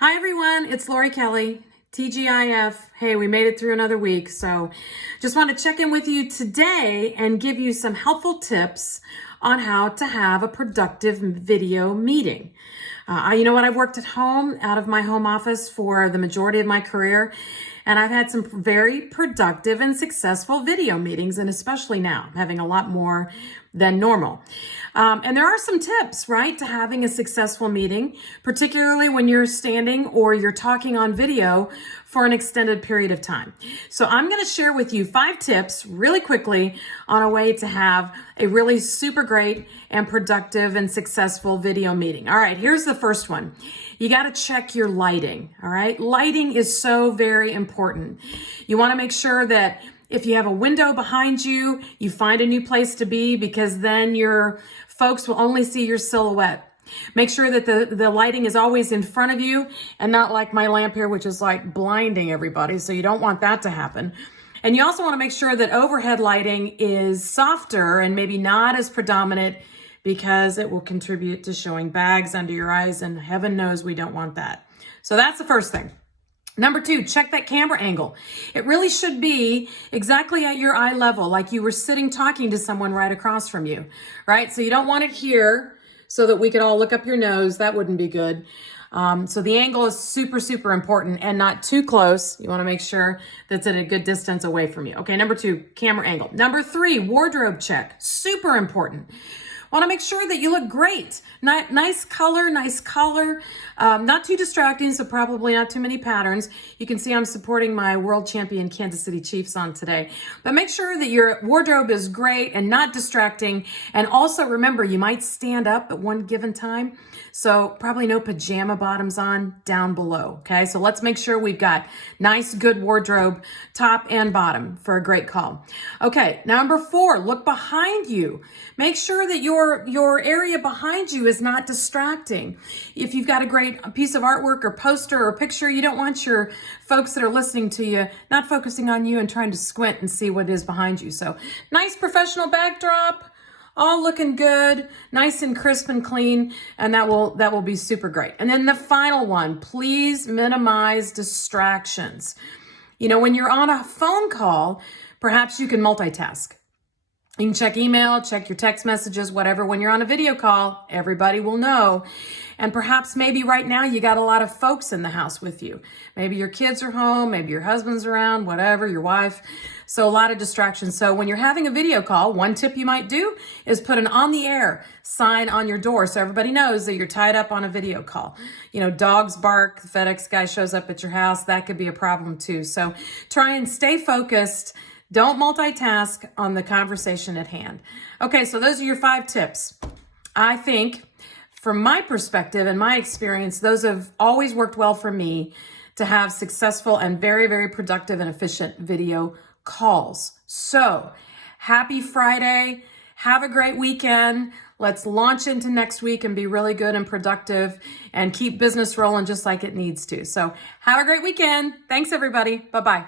Hi everyone, it's Lori Kelly, TGIF. Hey, we made it through another week, so just want to check in with you today and give you some helpful tips on how to have a productive video meeting. You know what? I've worked at home, out of my home office for the majority of my career, and I've had some very productive and successful video meetings, and especially now, I'm having a lot more than normal. And there are some tips, right, to having a successful meeting, particularly when you're standing or you're talking on video for an extended period of time. So I'm going to share with you 5 tips really quickly on a way to have a really super great and productive and successful video meeting. All right, here's the first one. You got to check your lighting. All right, lighting is so very important. You want to make sure that if you have a window behind you, you find a new place to be, because then your folks will only see your silhouette. Make sure that the lighting is always in front of you and not like my lamp here, which is like blinding everybody. So you don't want that to happen. And you also want to make sure that overhead lighting is softer and maybe not as predominant, because it will contribute to showing bags under your eyes, and heaven knows we don't want that. So that's the first thing. Number 2, check that camera angle. It really should be exactly at your eye level, like you were sitting talking to someone right across from you, right? So you don't want it here so that we could all look up your nose. That wouldn't be good. So the angle is super, super important, and not too close. You want to make sure that's at a good distance away from you. Okay, number 2, camera angle. Number 3, wardrobe check. Super important. Want to make sure that you look great. Nice color, not too distracting, so probably not too many patterns. You can see I'm supporting my world champion Kansas City Chiefs on today. But make sure that your wardrobe is great and not distracting. And also remember, you might stand up at one given time, so probably no pajama bottoms on down below, okay? So let's make sure we've got nice, good wardrobe, top and bottom, for a great call. Okay, number 4, look behind you. Make sure that your area behind you is not distracting. If you've got a great piece of artwork or poster or picture, you don't want your folks that are listening to you not focusing on you and trying to squint and see what is behind you. So nice professional backdrop, all looking good, nice and crisp and clean, and that will be super great. And then the final one, please minimize distractions. You know, when you're on a phone call, perhaps you can multitask. You can check email, check your text messages, whatever. When you're on a video call, everybody will know. And perhaps maybe right now you got a lot of folks in the house with you. Maybe your kids are home, maybe your husband's around, whatever, your wife. So a lot of distractions. So when you're having a video call, one tip you might do is put an on the air sign on your door so everybody knows that you're tied up on a video call. You know, dogs bark, the FedEx guy shows up at your house, that could be a problem too. So try and stay focused. Don't multitask on the conversation at hand. Okay, so those are your 5 tips. I think, from my perspective and my experience, those have always worked well for me to have successful and very, very productive and efficient video calls. So, happy Friday. Have a great weekend. Let's launch into next week and be really good and productive and keep business rolling just like it needs to. So, have a great weekend. Thanks, everybody. Bye-bye.